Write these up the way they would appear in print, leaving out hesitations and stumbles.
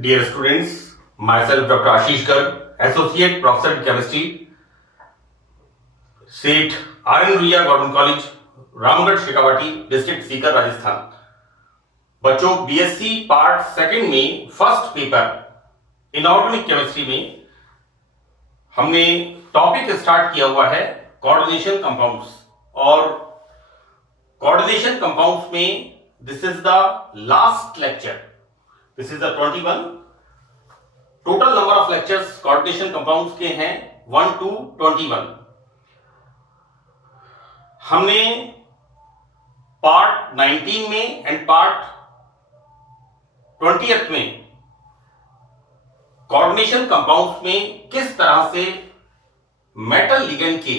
Dear students, myself Dr. Ashish Garg, Associate Professor in Chemistry, Seth R N Ruia government college, Ramgarh Shekhawati, district Sikar, Rajasthan. बच्चों, BSc part second में first paper inorganic chemistry में हमने topic start किया हुआ है coordination compounds. और coordination compounds में this is the last lecture, this is the 21। Total number of lectures coordination compounds के हैं 1 to 21। हमने पार्ट 19 में एंड पार्ट 20th में कोऑर्डिनेशन कंपाउंड्स में किस तरह से मेटल लिगेंड के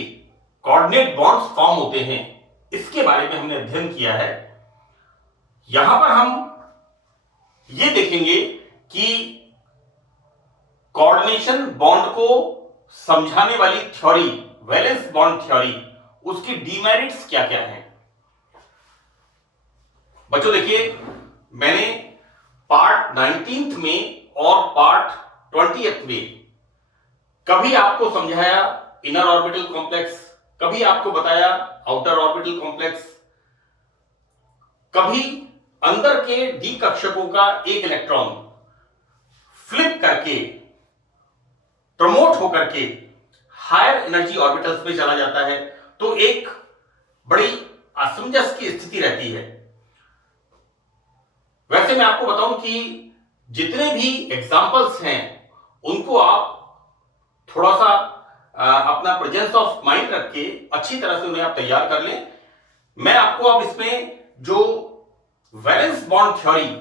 कोऑर्डिनेट बॉन्ड्स फॉर्म होते हैं इसके बारे में हमने अध्ययन किया है। यहां पर हम ये देखेंगे कि कोऑर्डिनेशन बॉन्ड को समझाने वाली थ्योरी, वैलेंस बॉन्ड थ्योरी, उसकी डीमेरिट्स क्या क्या हैं। बच्चों देखिए, मैंने पार्ट 19th में और पार्ट 20th में कभी आपको समझाया इनर ऑर्बिटल कॉम्प्लेक्स, कभी आपको बताया आउटर ऑर्बिटल कॉम्प्लेक्स, कभी अंदर के डी कक्षकों का एक इलेक्ट्रॉन फ्लिप करके प्रमोट होकर के हायर एनर्जी ऑर्बिटल्स में चला जाता है, तो एक बड़ी असमंजस की स्थिति रहती है। वैसे मैं आपको बताऊं कि जितने भी एग्जाम्पल्स हैं उनको आप थोड़ा सा अपना प्रेजेंस ऑफ माइंड रख के अच्छी तरह से उन्हें आप तैयार कर लें। मैं आपको अब इसमें जो वैलेंस बॉन्ड थ्योरी,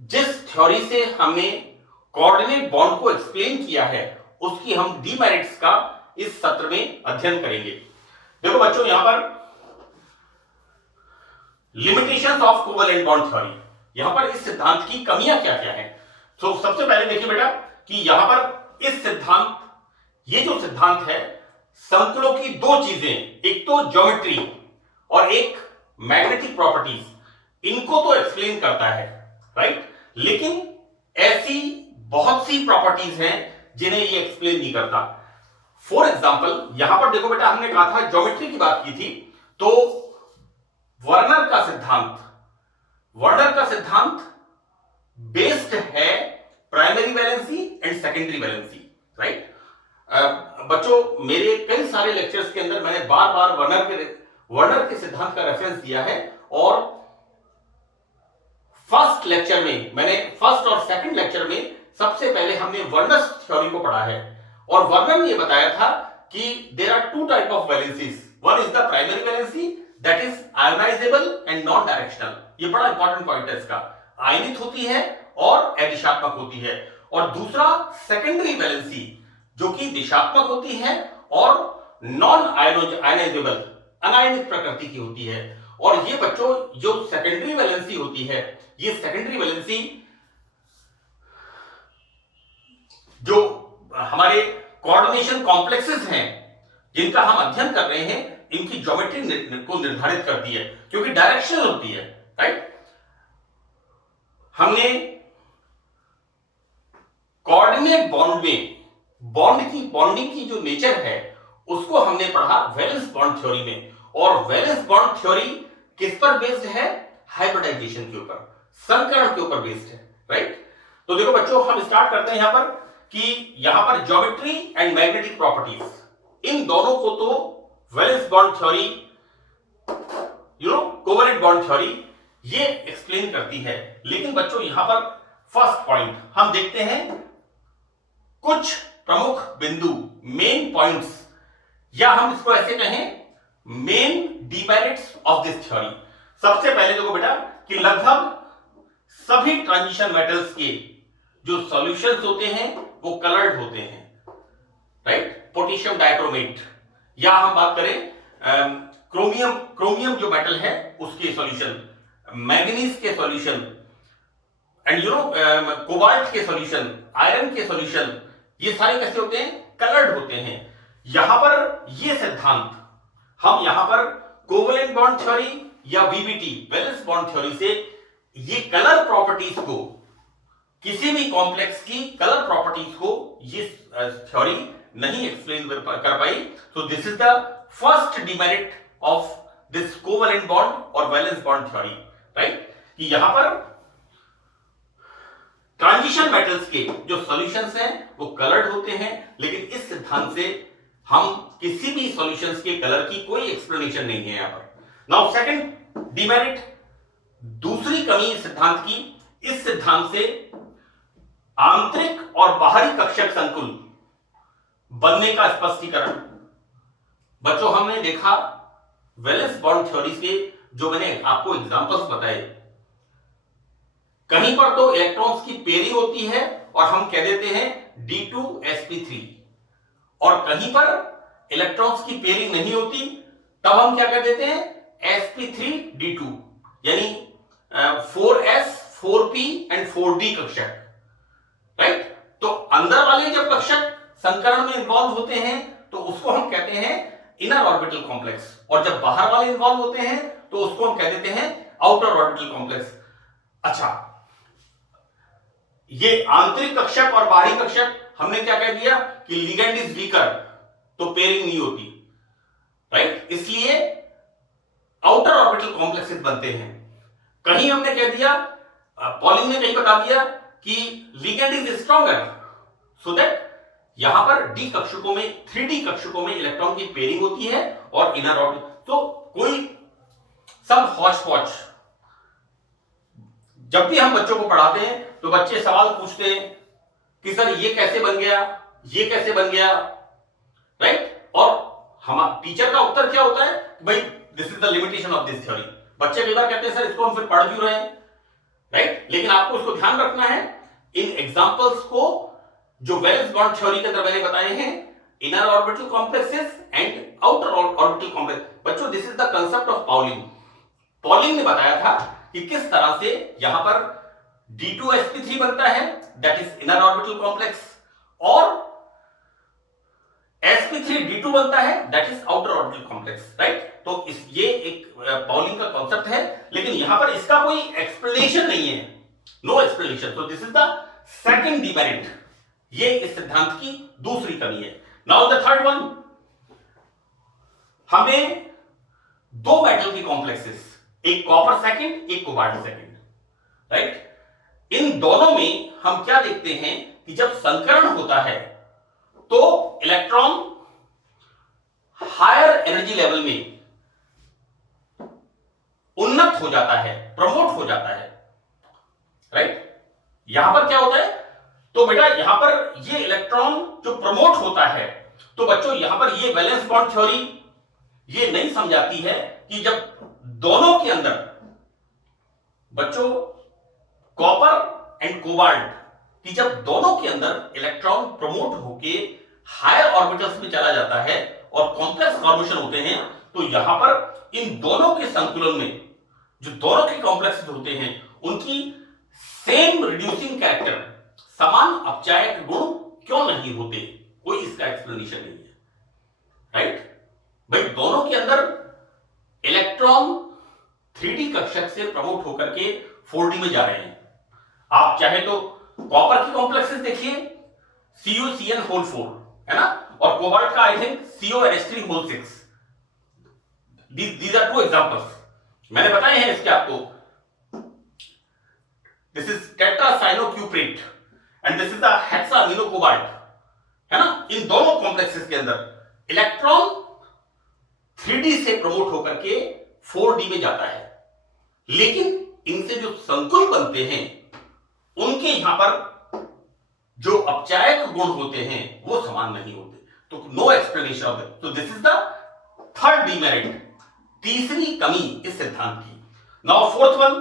जिस थ्योरी से हमने कोऑर्डिनेट बॉन्ड को एक्सप्लेन किया है, उसकी हम डीमेरिट्स का इस सत्र में अध्ययन करेंगे। देखो बच्चों, यहां पर limitations of covalent bond theory, यहां पर इस सिद्धांत की कमियां क्या क्या हैं। तो सबसे पहले देखिए बेटा कि यहां पर इस सिद्धांत, ये जो सिद्धांत है, समतलों की दो चीजें, एक तो ज्योमेट्री और एक मैग्नेटिक प्रॉपर्टीज, इनको तो एक्सप्लेन करता है, राइट। लेकिन ऐसी बहुत सी प्रॉपर्टीज हैं जिन्हें ये एक्सप्लेन नहीं करता। फॉर एग्जाम्पल, यहां पर देखो बेटा, हमने कहा था ज्योमेट्री की बात की थी, तो वर्नर का सिद्धांत बेस्ड है primary valency and secondary valency, right. बच्चों, मेरे कई सारे लेक्चर्स के अंदर मैंने बार बार वर्नर के सिद्धांत का रेफरेंस दिया है, और फर्स्ट लेक्चर में मैंने, फर्स्ट और सेकंड लेक्चर में सबसे पहले हमने वर्नर थ्योरी को पढ़ा है। और वर्नर ने यह बताया था कि there are two type of valencies, one is the primary valency that is ionisable and non directional. ये बड़ा इंपॉर्टेंट पॉइंट है इसका, आयनित होती है और अदिशात्मक होती है। और दूसरा सेकेंडरी वैलेंसी, जो कि दिशात्मक होती है और नॉन आयोनाइजेबल, अनायनित प्रकृति की होती है। और ये बच्चों, जो सेकेंडरी वैलेंसी होती है, ये सेकेंडरी वैलेंसी जो हमारे कोऑर्डिनेशन कॉम्प्लेक्सेस हैं जिनका हम अध्ययन कर रहे हैं, इनकी ज्योमेट्री को निर्धारित करती है, क्योंकि डायरेक्शनल होती है, राइट। हमने कोऑर्डिनेट बॉन्ड में बॉन्डिंग की जो नेचर है उसको हमने पढ़ा वैलेंस बॉन्ड थ्योरी में। और वैलेंस बॉन्ड थ्योरी किस पर बेस्ड है? हाइब्रिडाइजेशन के ऊपर, संकरण के ऊपर बेस्ड है, राइट। तो देखो बच्चों, हम स्टार्ट करते हैं यहां पर कि यहां पर ज्योमेट्री एंड मैग्नेटिक प्रॉपर्टीज, इन दोनों को तो valence bond theory, covalent bond theory, ये एक्सप्लेन करती है। लेकिन बच्चों, यहां पर फर्स्ट पॉइंट हम देखते हैं कुछ प्रमुख बिंदु, मेन पॉइंट्स, या हम इसको ऐसे कहें main demerits of this theory. सबसे पहले देखो बेटा कि लगभग सभी ट्रांजिशन मेटल्स के जो सॉल्यूशंस होते हैं वो कलर्ड होते हैं, राइट। पोटेशियम डाइक्रोमेट, या हम बात करें क्रोमियम जो मेटल है उसके सॉल्यूशन, मैंगनीज के सॉल्यूशन, एंड कोबाल्ट के सॉल्यूशन, आयरन के सॉल्यूशन, ये सारे कैसे होते हैं? कलर्ड होते हैं। यहां पर ये सिद्धांत हम यहां पर कोवैलेंट बॉन्ड थ्योरी या वीबीटी, वैलेंस बॉन्ड थ्योरी से ये कलर प्रॉपर्टीज को किसी भी कॉम्प्लेक्स की कलर प्रॉपर्टीज को ये थ्योरी नहीं एक्सप्लेन कर पाई। तो this is the first demerit of this covalent bond और वैलेंस बॉन्ड थ्योरी, राइट, कि यहां पर ट्रांजिशन मेटल्स के जो सॉल्यूशंस हैं वो कलर्ड होते हैं, लेकिन इस सिद्धांत से हम किसी भी सॉल्यूशंस के कलर की कोई एक्सप्लेनेशन नहीं है यहां पर। नाउ सेकंड डिमेरिट, दूसरी कमी सिद्धांत की, इस सिद्धांत से आंतरिक और बाहरी कक्षक संकुल बनने का स्पष्टीकरण। बच्चों हमने देखा वैलेंस बॉन्ड थ्योरी के जो मैंने आपको एग्जांपल्स बताए, कहीं पर तो इलेक्ट्रॉन्स की पेयरिंग होती है और हम कह देते हैं D2sp3, और कहीं पर इलेक्ट्रॉन्स की पेयरिंग नहीं होती, तब हम क्या कर देते हैं sp3d2, यानी 4s 4p and 4d कक्षक, right. तो अंदर वाले जब कक्षक संकरण में इन्वॉल्व होते हैं तो उसको हम कहते हैं इनर ऑर्बिटल कॉम्प्लेक्स, और जब बाहर वाले इन्वॉल्व होते हैं तो उसको हम कह देते हैं आउटर ऑर्बिटल कॉम्प्लेक्स। अच्छा, ये आंतरिक कक्षक और बाहरी कक्षक हमने क्या कह दिया कि लिगेंड इज वीकर, तो पेयरिंग नहीं होती, राइट, इसलिए आउटर ऑर्बिटल कॉम्प्लेक्सेस बनते हैं। कहीं हमने कह दिया, पॉलिंग ने कहीं बता दिया कि ligand is stronger, so that यहां पर डी कक्षकों में 3D कक्षकों में इलेक्ट्रॉन की पेयरिंग होती है और इनर ऑर्बिटल, तो कोई सब हॉच पॉच। जब भी हम बच्चों को पढ़ाते हैं तो बच्चे सवाल पूछते हैं कि सर ये कैसे बन गया, ये कैसे बन गया, राइट, और हम टीचर का उत्तर क्या होता है, भाई this is the limitation of this theory. बच्चे कई बार कहते हैं सर इसको हम फिर पढ़ क्यों रहे हैं, राइट, लेकिन आपको इसको ध्यान रखना है इन एग्जांपल्स को जो वैलेंस बॉन्ड थ्योरी के अंदर मैंने बताए हैं, inner orbital complexes and outer orbital complex. बच्चों this is the concept of Pauling. Pauling ने बताया था कि किस तरह से यहां पर D2sp3 बनता है, that is inner orbital complex, और sp3d2 बनता है, that is outer orbital complex, right. तो ये एक पॉलिंग का कॉन्सेप्ट है, लेकिन यहां पर इसका कोई एक्सप्लेनेशन नहीं है, नो एक्सप्लेनेशन। तो this is the second demerit, ये इस सिद्धांत की दूसरी कमी है। नाउ द थर्ड वन, हमें दो मेटल की कॉम्प्लेक्सेस, एक कॉपर सेकंड, एक कोबाल्ट सेकंड, राइट, इन दोनों में हम क्या देखते हैं कि जब संकरण होता है तो इलेक्ट्रॉन हायर एनर्जी लेवल में उन्नत हो जाता है, प्रमोट हो जाता है, राइट। यहां पर क्या होता है, तो बेटा यहां पर ये इलेक्ट्रॉन जो प्रमोट होता है, तो बच्चों यहां पर ये वैलेंस बॉन्ड थ्योरी ये नहीं समझाती है कि जब दोनों के अंदर, बच्चों कॉपर एंड कोबाल्ट कि जब दोनों के अंदर इलेक्ट्रॉन प्रमोट होके हायर ऑर्बिटल्स में चला जाता है और कॉम्प्लेक्स फॉर्मेशन होते हैं, तो यहां पर इन दोनों के संतुलन में जो दोनों के कॉम्प्लेक्सेस होते हैं उनकी सेम रिड्यूसिंग कैरेक्टर, समान अपचायक गुण क्यों नहीं होते, कोई इसका एक्सप्लेनेशन नहीं है, राइट। भाई दोनों के अंदर इलेक्ट्रॉन 3D कक्षक से प्रमोट होकर के 4D में जा रहे हैं। आप चाहे तो कॉपर की कॉम्प्लेक्सेस देखिए, CuCN4 है ना, और कोबाल्ट का I think CONH3/6। These are two examples, मैंने बताए हैं इसके आपको। This is tetracyanocuprate and this is the hexammino cobalt, है ना। इन दोनों कॉम्प्लेक्सेस के अंदर इलेक्ट्रॉन 3D से प्रमोट होकर के 4D में जाता है, लेकिन इनसे जो संकुल बनते हैं उनके यहां पर जो अपचायक गुण होते हैं वो समान नहीं होते, तो नो एक्सप्लेनेशन ऑफ इट। तो this is the third demerit, तीसरी कमी इस सिद्धांत की। नाउ फोर्थ वन,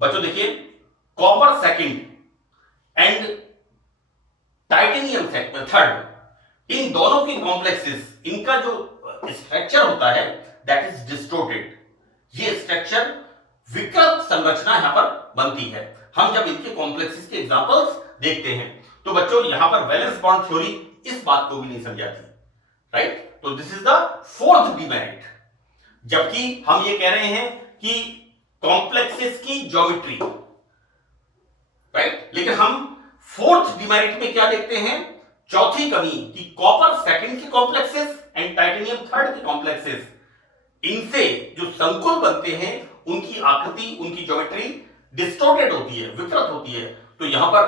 बच्चों देखिए copper second and titanium third, इन दोनों की कॉम्प्लेक्सेस, इनका जो स्ट्रक्चर होता है दैट इज डिस्टोर्टेड। ये स्ट्रक्चर विकृत संरचना यहां पर बनती है। हम जब इनके कॉम्प्लेक्सेस के एग्जांपल्स देखते हैं तो बच्चों यहां पर वैलेंस बॉन्ड थ्योरी इस बात को भी नहीं समझाती, राइट। तो this is the fourth demerit. जबकि हम ये कह रहे हैं कि कॉम्प्लेक्सेस की ज्योमेट्री, राइट। लेकिन हम फोर्थ डिमेरिट में क्या देखते हैं, चौथी कमी कि कॉपर सेकंड के कॉम्प्लेक्सेस एंड टाइटेनियम थर्ड के कॉम्प्लेक्सेस, इनसे जो संकुल बनते हैं उनकी आकृति, उनकी ज्योमेट्री डिस्टॉर्टेड होती है, विकृत होती है। तो यहां पर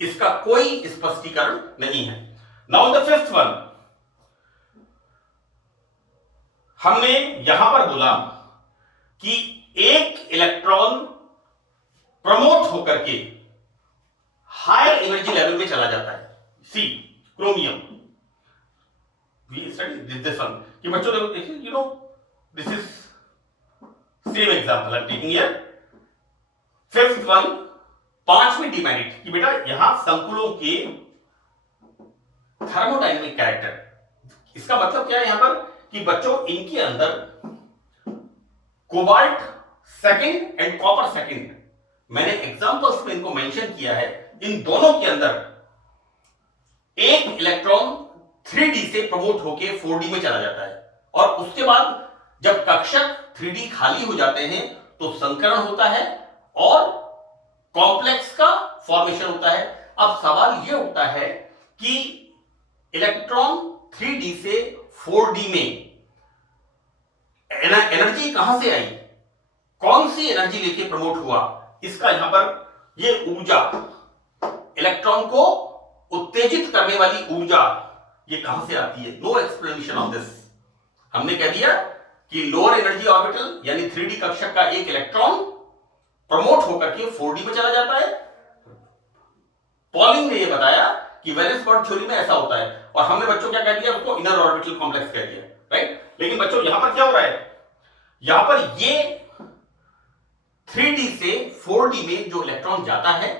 इसका कोई स्पष्टीकरण नहीं है। नाउ द फिफ्थ वन, हमने यहां पर बोला कि एक इलेक्ट्रॉन प्रमोट होकर के हायर एनर्जी लेवल में चला जाता है। C chromium, we study this one कि बच्चों देखिए, you know this is same example I am taking here. Fifth one, पांचवी डिमेरिट कि बेटा यहां संकुलों के थर्मोडायनेमिक कैरेक्टर, इसका मतलब क्या है यहां पर कि बच्चों इनके अंदर cobalt second and copper second, मैंने एग्जांपल्स में इनको मेंशन किया है, इन दोनों के अंदर एक इलेक्ट्रॉन 3D से प्रमोट होकर 4D में चला जाता है और उसके बाद जब कक्षक 3D खाली हो जाते हैं तो संकरण होता है और कॉम्प्लेक्स का फॉर्मेशन होता है। अब सवाल यह उठता है कि इलेक्ट्रॉन 3D से 4D में एनर्जी कहां से आई, कौन सी एनर्जी लेके प्रमोट हुआ, इसका यहां पर यह ऊर्जा, इलेक्ट्रॉन को उत्तेजित करने वाली ऊर्जा, ये कहां से आती है? No explanation of this. हमने कह दिया कि लोअर एनर्जी ऑर्बिटल यानी 3D कक्षक का एक इलेक्ट्रॉन प्रमोट होकर के 4D में चला जाता है। पॉलिंग ने यह बताया कि वैलेंस बॉन्ड थ्योरी में ऐसा होता है और हमने बच्चों क्या कह दिया, उसको इनर ऑर्बिटल कॉम्प्लेक्स कह दिया, राइट। लेकिन बच्चों यहां पर क्या हो रहा है, यहां पर ये 3D से 4D में जो इलेक्ट्रॉन जाता है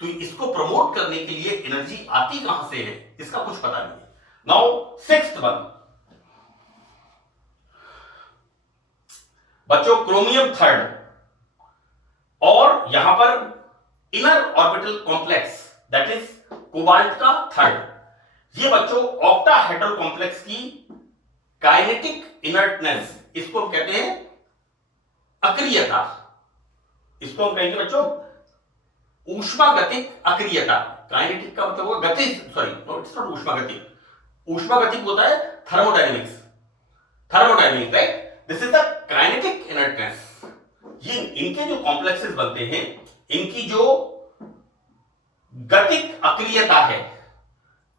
तो इसको प्रमोट करने के लिए एनर्जी आती कहां से है, इसका कुछ पता नहीं है। नाउ सिक्स्थ वन, बच्चों क्रोमियम थर्ड और यहां पर inner orbital complex that is cobalt का थर्ड, ये बच्चों ऑक्टाहेड्रल कॉम्प्लेक्स की काइनेटिक इनर्टनेस, इसको हम कहते हैं अक्रियता, इसको हम कहेंगे बच्चों ऊष्मागतिक अक्रियता। काइनेटिक का मतलब होगा गति, सॉरी इट्स नॉट ऊष्मागतिक, ऊष्मागतिक होता है thermodynamics, thermodynamic, right. This is the kinetic inertness. ये इनके जो कॉम्प्लेक्सेस बनते हैं, इनकी जो गतिक अक्रियता है,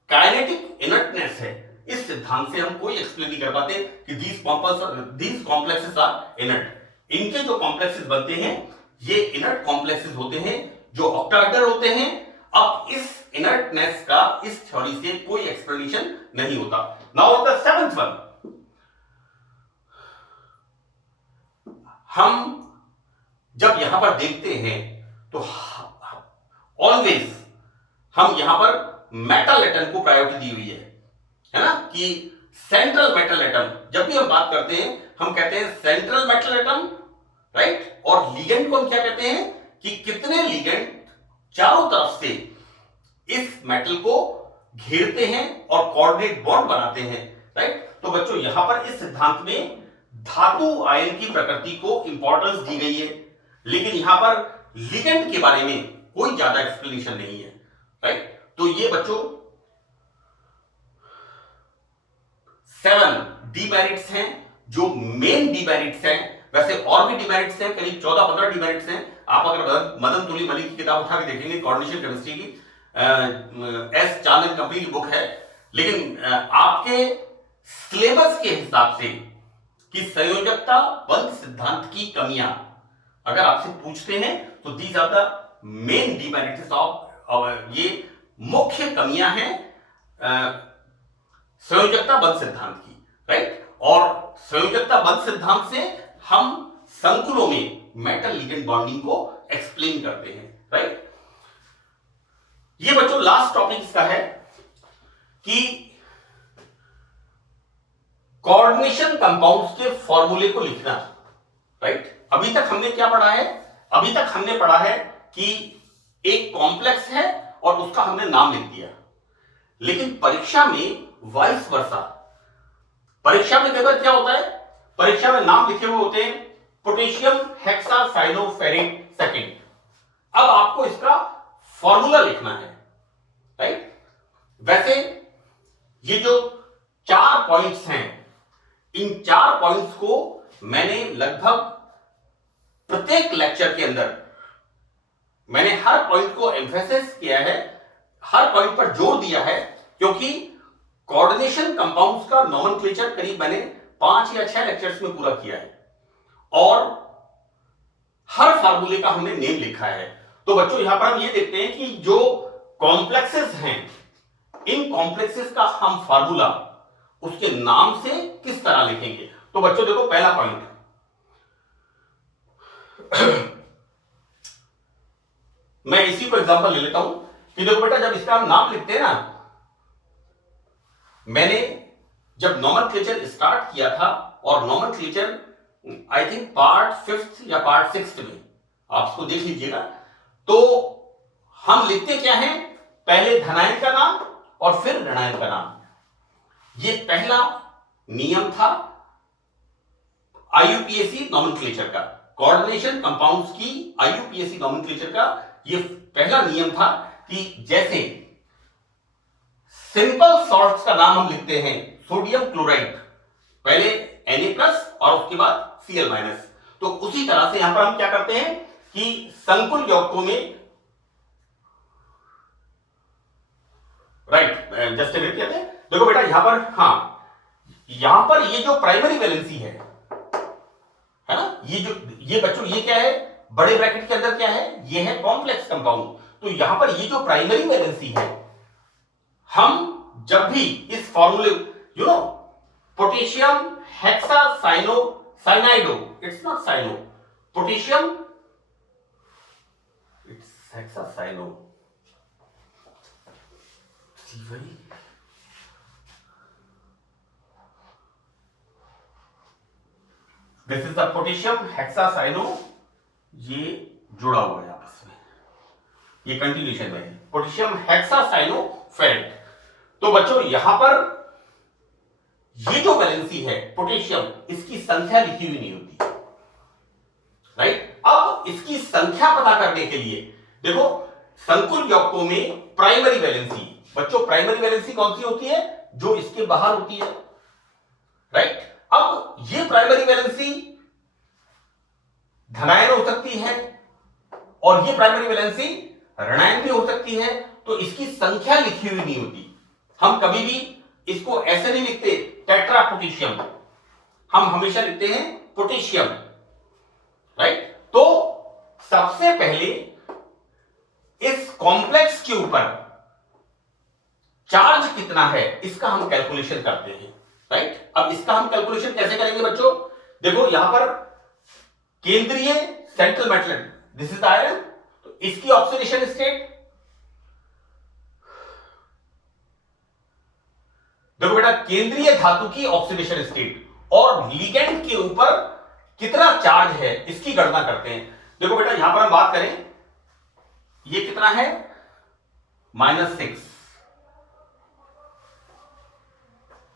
काइनेटिक इनर्टनेस है, इस सिद्धांत से हम कोई एक्सप्लेन नहीं कर पाते कि दीज कॉम्प्लेक्सेस आर इनर्ट। इनके जो कॉम्प्लेक्सेस बनते हैं ये इनर्ट कॉम्प्लेक्सेस होते हैं जो ऑक्टाहेड्रल होते हैं। अब इस इनर्टनेस का इस थ्योरी से कोई एक्सप्लेनेशन नहीं होता। नाउ द सेवेंथ वन, हम जब यहां पर देखते हैं तो ऑलवेज हम यहां पर मेटल एटम को प्रायोरिटी दी हुई है ना, कि सेंट्रल मेटल एटम, जब भी हम बात करते हैं हम कहते हैं सेंट्रल मेटल एटम, राइट। और लिगेंड को हम क्या कहते हैं कि कितने लिगेंड चारों तरफ से इस मेटल को घेरते हैं और कोऑर्डिनेट बॉन्ड बनाते हैं, राइट। तो बच्चों यहां पर इस सिद्धांत में धातु आयन की प्रकृति को इंपॉर्टेंस दी गई है, लेकिन यहां पर लिगेंड के बारे में कोई ज्यादा एक्सप्लेनेशन नहीं है, राइट। तो ये बच्चों 7 डिमेरिट्स हैं जो मेन डिमेरिट्स हैं। वैसे और भी डिमेरिट्स हैं, करीब 14-15 डिमेरिट्स हैं। आप अगर मदन तुली मलिक की किताब उठा के देखेंगे, कोऑर्डिनेशन केमिस्ट्री की, एस चांद कंपनी की बुक है, लेकिन आपके सिलेबस के हिसाब से कि संयोजकता बंध सिद्धांत की कमियां अगर आपसे पूछते हैं तो these are the main demerits of, ये मुख्य कमियां हैं संयोजकता बंध सिद्धांत की, राइट। और संयोजकता बंध सिद्धांत से हम संकुलों में मेटल लिगेंड बॉन्डिंग को एक्सप्लेन करते हैं, राइट। ये बच्चों लास्ट टॉपिक इसका है कि कोऑर्डिनेशन कंपाउंड्स के फॉर्मूले को लिखना, राइट। अभी तक हमने क्या पढ़ा है? अभी तक हमने पढ़ा है कि एक कॉम्प्लेक्स है और उसका हमने नाम लिख दिया, लेकिन परीक्षा में वाइस वर्सा, परीक्षा में कई बार क्या होता है, परीक्षा में नाम लिखे हुए होते हैं पोटेशियम हेक्सासाइनोफेरेट सेकेंड। अब आपको इसका फॉर्मूला लिखना है, राइट। वैसे ये जो 4 पॉइंट्स हैं, इन 4 पॉइंट्स को मैंने लगभग प्रत्येक लेक्चर के अंदर मैंने हर पॉइंट को एम्फेसिस किया है, हर पॉइंट पर जोर दिया है, क्योंकि कोऑर्डिनेशन कंपाउंड्स का नोमेनक्लेचर करीब मैंने 5 या 6 लेक्चर्स में पूरा किया है और हर फार्मूले का हमने नेम लिखा है। तो बच्चों यहां पर हम ये देखते हैं कि जो कॉम्प्लेक्सेस हैं, इन कॉम्प्लेक्सेस का हम फार्मूला उसके नाम से किस तरह लिखेंगे। तो बच्चों देखो, पहला पॉइंट मैं इसी को एग्जांपल ले लेता हूं कि देखो बेटा, जब इसका हम नाम लिखते हैं ना, मैंने जब नोमेनक्लेचर स्टार्ट किया था और nomenclature I think part 5th या पार्ट 6th में, आप इसको देख लीजिएगा, तो हम लिखते क्या है, पहले धनायन का नाम और फिर ऋणायन का नाम। ये पहला नियम था आईयूपीएसी नोमेनक्लेचर का, कोऑर्डिनेशन कंपाउंड्स की आईयूपीएसी नोमेनक्लेचर का ये पहला नियम था कि जैसे सिंपल सॉल्ट्स का नाम हम लिखते हैं, सोडियम क्लोराइड पहले Na+ और उसके बाद Cl-, तो उसी तरह से यहां पर हम क्या करते हैं कि संकुल यौगिकों में, राइट, जस्ट कहते हैं, देखो बेटा यहां पर, हाँ, यहां पर ये जो प्राइमरी वैलेंसी है ना, ये बच्चों ये क्या है, बड़े ब्रैकेट के अंदर क्या है, ये है कॉम्प्लेक्स कंपाउंड। तो यहां पर ये जो प्राइमरी वैलेंसी है, हम जब भी इस फॉर्मूले, potassium hexacyanocyanido, it's not cyano, potassium it's hexacyano, this is the potassium hexacyano, ये जुड़ा हुआ है आपस में, ये कंटिन्यूशन में है, पोटेशियम हेक्सासाइनोफेरेट। तो बच्चों यहां पर ये जो वैलेंसी है पोटेशियम, इसकी संख्या लिखी हुई नहीं होती, राइट। अब इसकी संख्या पता करने के लिए देखो, संकुल यौगिकों में प्राइमरी वैलेंसी, बच्चों प्राइमरी वैलेंसी कौन सी होती है, जो इसके बाहर होती है, राइट। अब ये प्राइमरी वैलेंसी धनायन हो सकती है और ये प्राइमरी वैलेंसी ऋणायन भी हो सकती है, तो इसकी संख्या लिखी हुई नहीं होती। हम कभी भी इसको ऐसे नहीं लिखते टेट्रा पोटेशियम, हम हमेशा लिखते हैं पोटेशियम, राइट। तो सबसे पहले इस कॉम्प्लेक्स के ऊपर चार्ज कितना है, इसका हम कैलकुलेशन करते हैं, राइट। अब इसका हम कैलकुलेशन कैसे करेंगे बच्चों, देखो यहां पर केंद्रीय central metal, this is iron, तो इसकी ऑक्सीडेशन स्टेट, देखो बेटा, केंद्रीय धातु की ऑक्सीडेशन स्टेट और लिगेंड के ऊपर कितना चार्ज है, इसकी गणना करते हैं। देखो बेटा, यहां पर हम बात करें, ये कितना है, -6।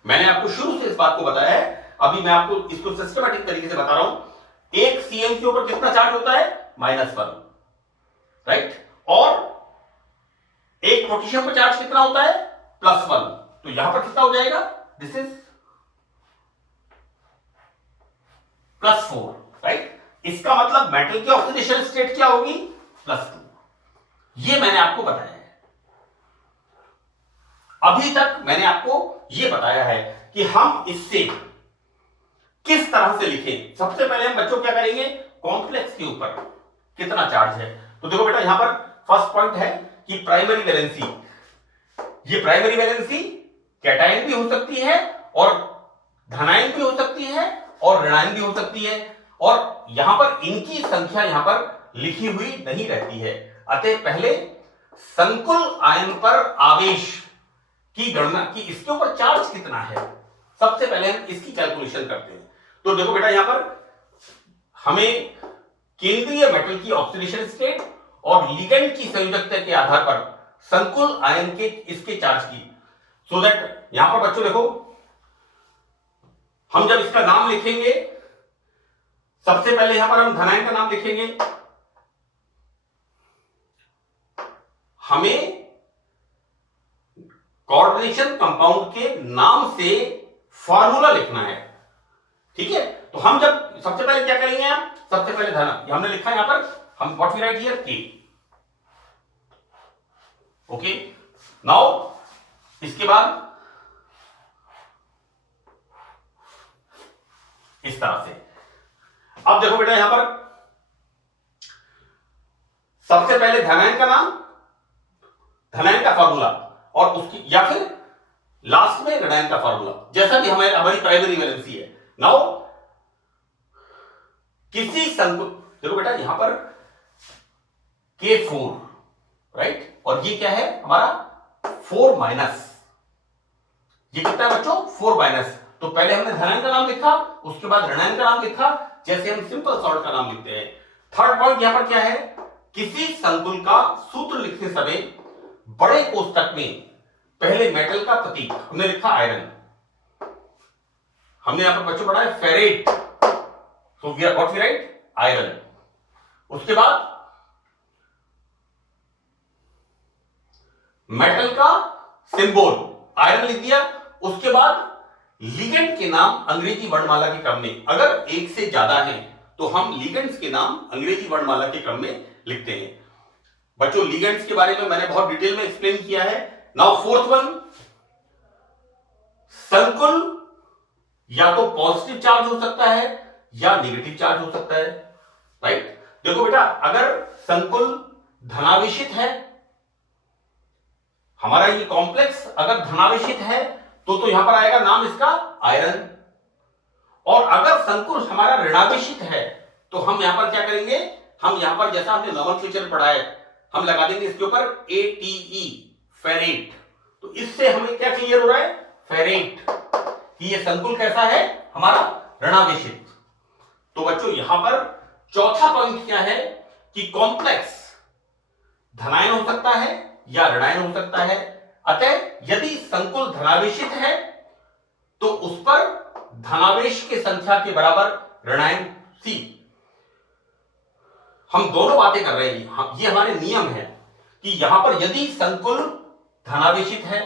मैंने आपको शुरू से इस बात को बताया है, अभी मैं आपको इसको सिस्टमैटिक तरीके से बता रहा हूं। एक Cm के ऊपर कितना चार्ज होता है, -1, राइट। और एक पोटेशियम पर चार्ज कितना होता है, +1, तो यहां पर कितना हो जाएगा, दिस इज +4, राइट। इसका मतलब मेटल की ऑक्सीडेशन स्टेट क्या होगी, +2। ये मैंने आपको बताया है, अभी तक मैंने आपको ये बताया है कि हम इससे किस तरह से लिखें। सबसे पहले हम बच्चों क्या करेंगे, कॉम्प्लेक्स के ऊपर कितना चार्ज है। तो देखो बेटा, यहां पर फर्स्ट पॉइंट है कि प्राइमरी वैलेंसी, ये प्राइमरी वैलेंसी कैटायन भी हो सकती है और धनायन भी हो सकती है और ऋणायन भी हो सकती है, और यहां पर इनकी संख्या यहां पर लिखी हुई नहीं रहती है। अतः पहले संकुल आयन पर आवेश की गणना की, इसके ऊपर चार्ज कितना है, सबसे पहले हम इसकी कैलकुलेशन करते हैं। तो देखो बेटा, यहां पर हमें केंद्रीय मेटल की ऑक्सीडेशन स्टेट और लिगेंड की संयोजकता के आधार पर संकुल आयन के इसके चार्ज की, सो दैट यहां पर बच्चों देखो, हम जब इसका नाम लिखेंगे सबसे पहले यहां पर हम धनायन का नाम लिखेंगे। हमें कोऑर्डिनेशन कंपाउंड के नाम से फॉर्मूला लिखना है, ठीक है। तो हम जब सबसे पहले क्या करेंगे, सबसे पहले धन हमने लिखा है यहां पर, हम व्हाट वी राइट हियर के, ओके। नाउ इसके बाद इस तरह से, अब देखो बेटा यहां पर सबसे पहले धनायन का नाम, धनायन का फॉर्मूला, और उसकी या फिर लास्ट में ऋणायन का फॉर्मूला, जैसा कि हमारी प्राइमरी वैलेंसी है। नाउ किसी संकुल, देखो बेटा यहां पर K4 राइट, और ये क्या है हमारा 4 माइनस, ये कितना है बच्चों 4 माइनस। तो पहले हमने धनायन का नाम लिखा, उसके बाद ऋणायन का नाम लिखा, जैसे हम सिंपल सॉल्ट का नाम लिखते हैं। थर्ड पॉइंट यहां पर क्या है, किसी संकुल का सूत्र लिखते समय बड़े कोष्टक में पहले मेटल का प्रतीक हमने लिखा आयरन, हमने यहां पर बच्चों पढ़ा है ferrate, so we are what we write iron. उसके बाद मेटल का सिंबल आयरन लिख दिया। उसके बाद लिगेंड के नाम अंग्रेजी वर्णमाला के क्रम में, अगर एक से ज्यादा है तो हम लिगेंड्स के नाम अंग्रेजी वर्णमाला के क्रम में लिखते हैं। बच्चों लिगेंड्स के बारे में मैंने बहुत डिटेल में एक्सप्लेन किया है। नाउ फोर्थ वन, संकुल या तो पॉजिटिव चार्ज हो सकता है या नेगेटिव चार्ज हो सकता है, राइट। देखो बेटा अगर संकुल धनावेशित है, हमारा ये कॉम्प्लेक्स अगर धनावेशित है तो यहां पर आएगा नाम इसका आयरन, और अगर संकुल हमारा ऋणावेशित है तो हम यहां पर क्या करेंगे, हम यहां पर जैसा हमने नोमेनक्लेचर पढ़ा है, हम लगा देंगे इसके ऊपर ATE फेरेट। तो इससे हमें क्या क्लियर हो रहा है, फेरेट, कि ये संकुल कैसा है हमारा ऋणावेशित। तो बच्चों यहां पर चौथा पॉइंट क्या है कि कॉम्प्लेक्स धनायन हो सकता है या ऋणायन हो सकता है। अतः यदि संकुल धनावेशित है तो उस पर धनावेश की संख्या के बराबर ऋणायन C। हम दोनों बातें कर रहे हैं, ये हमारे नियम है कि यहां पर यदि संकुल धनावेशित है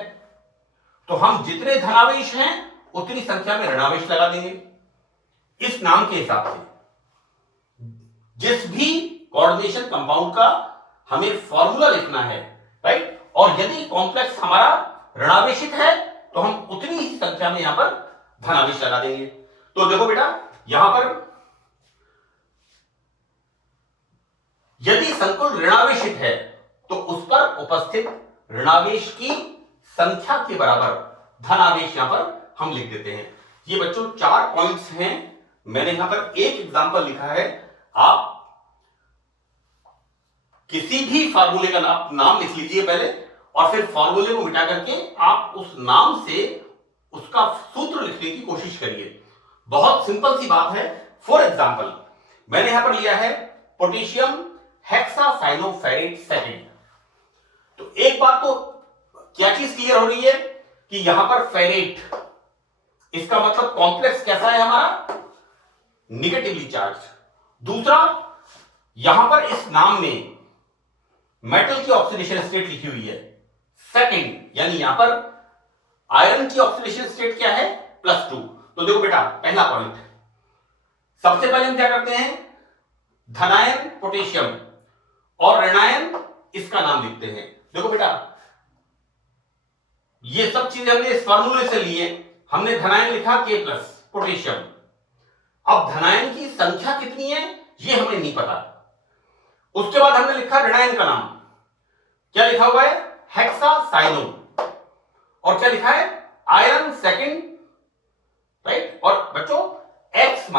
तो हम जितने धनावेश हैं उतनी संख्या में ऋणावेश लगा देंगे। इस नाम के हिसाब से जिस भी कोऑर्डिनेशन कंपाउंड का हमें फॉर्मूला लिखना है, राइट, और यदि कॉम्प्लेक्स हमारा ऋणावेशित है तो हम उतनी ही संख्या में यहां पर धनावेश लगा देंगे। तो देखो बेटा यहां पर यदि संकुल ऋणावेशित है तो उस पर उपस्थित ऋणावेश की संख्या के बराबर धनावेश यहां पर हम लिख देते हैं। ये बच्चों 4 पॉइंट्स हैं, मैंने यहां पर एक एग्जांपल लिखा है। आप किसी भी फार्मूले का नाम लिख लीजिए पहले, और फिर फार्मूले को मिटा करके आप उस नाम से उसका सूत्र लिखने की कोशिश करिए। बहुत सिंपल सी बात है। फॉर एग्जांपल मैंने यहां पर लिया है पोटेशियम हेक्सासाइनोफेरेट सेकेंड। तो एक बात तो क्या चीज क्लियर हो रही है कि यहां पर फेरेट, इसका मतलब कॉम्प्लेक्स कैसा है हमारा, निगेटिवली चार्ज। दूसरा, यहां पर इस नाम में मेटल की ऑक्सीडेशन स्टेट लिखी हुई है सेकंड, यानी यहां पर आयरन की ऑक्सीडेशन स्टेट क्या है +2। तो देखो बेटा पहला पॉइंट, सबसे पहले हम क्या करते हैं, धनायन पोटेशियम और ऋणायन इसका नाम लिखते हैं। देखो बेटा ये सब चीजें हमने इस फार्मूले से लिए। हमने धनायन लिखा K+ पोटेशियम, अब धनायन की संख्या कितनी है ये हमें नहीं पता। उसके बाद हमने लिखा ऋणायन का नाम, क्या लिखा हुआ है हेक्सासाइनो, और क्या लिखा है आयरन सेकंड, राइट। और बच्चों X-,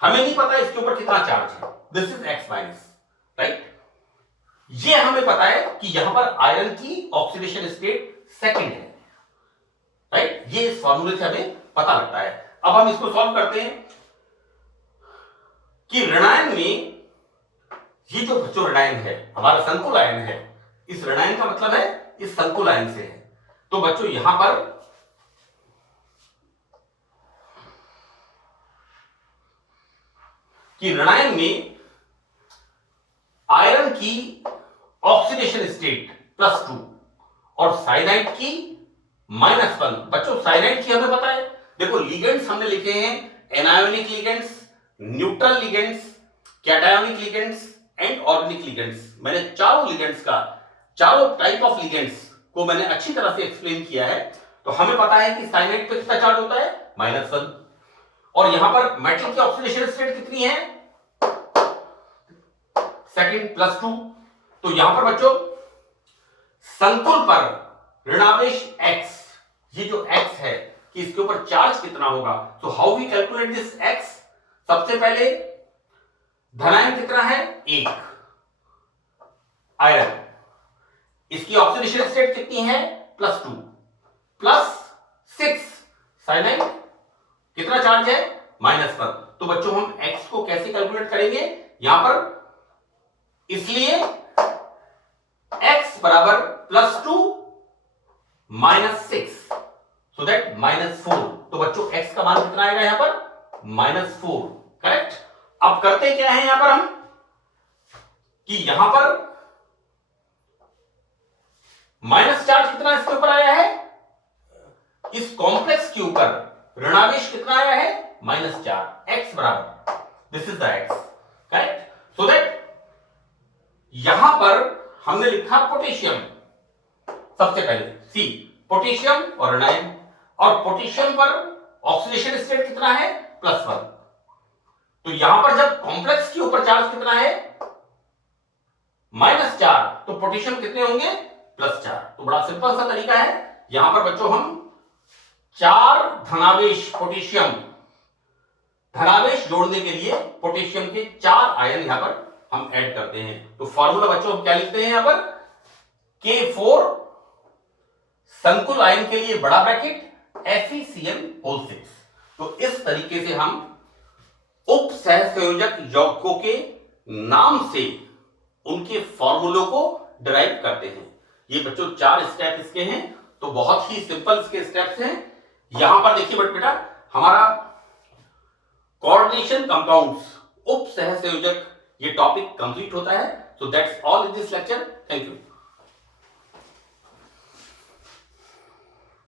हमें नहीं पता इसके ऊपर कितना चार्ज है, दिस इज X-, राइट। ये हमें पता है कि यहां पर आयरन की ऑक्सीडेशन स्टेट सेकंड है, राइट। ये इस फॉर्मूले से हमें पता लगता है। अब हम इसको सॉल्व करते हैं कि ऋणायन में ये जो बच्चों ऋणायन है हमारा संकुल आयन है, इस ऋणायन का मतलब है इस संकुल आयन से है। तो बच्चों यहां पर कि ऋणायन में आयरन की ऑक्सीडेशन स्टेट +2 और साइनाइड की -1। बच्चों साइनाइड की हमें पता है, देखो लिगेंड्स हमने लिखे हैं, anionic ligands, neutral ligands, cationic ligands and organic ligands. मैंने चारों लिगेंड्स का, चारों टाइप ऑफ लिगेंड्स को मैंने अच्छी तरह से एक्सप्लेन किया है। तो हमें पता है कि साइनाइड पे कितना चार्ज होता है, -1, और यहां पर मेटल की ऑक्सीडेशन स्टेट कितनी है, सेकंड +2। तो यहां पर बच्चों संकुल पर ऋणावेश x, ये जो x है कि इसके ऊपर चार्ज कितना होगा, तो how we calculate this x। सबसे पहले धनायन कितना है, 1 आयरन, इसकी ऑक्सीडेशन स्टेट कितनी है, +2 +6 साइनाइड, कितना चार्ज है, -1। तो बच्चों हम x को कैसे कैलकुलेट करेंगे यहां पर, इसलिए x बराबर +2 -6 सो दैट -4। तो बच्चों x का मान कितना आएगा यहां पर, -4, करेक्ट। अब करते क्या है यहां पर हम, कि यहां पर माइनस चार्ज कितना इसके ऊपर आया है, इस कॉम्प्लेक्स के ऊपर ऋणावेश कितना आया है, -4, x बराबर, this is the x, correct. So that यहां पर हमने लिखा पोटेशियम, सबसे पहले C पोटेशियम और ऋणायन, और पोटेशियम पर ऑक्सीडेशन स्टेट कितना है, +1। तो यहां पर जब कॉम्प्लेक्स के ऊपर चार्ज कितना है, -4, तो पोटेशियम कितने होंगे, +4। तो बड़ा सिंपल सा तरीका है, यहां पर बच्चों हम 4 धनावेश पोटेशियम, धनावेश जोड़ने के लिए पोटेशियम के 4 आयन यहां पर हम ऐड करते हैं। तो फॉर्मूला बच्चों हम क्या लिखते हैं यहां पर, K4 संकुल आयन के लिए बड़ा ब्रैकेट FeCl6। तो इस तरीके से हम उप सहसंयोजक यौगिकों के नाम से उनके फॉर्मूलों को डिराइव करते हैं। ये बच्चों 4 स्टेप इसके हैं, तो बहुत ही सिंपल इसके स्टेप्स हैं। यहां पर देखिए बेटा, हमारा कोऑर्डिनेशन कंपाउंड्स, उप सहसंयोजक, ये टॉपिक कंप्लीट होता है। So that's all in this lecture, thank you.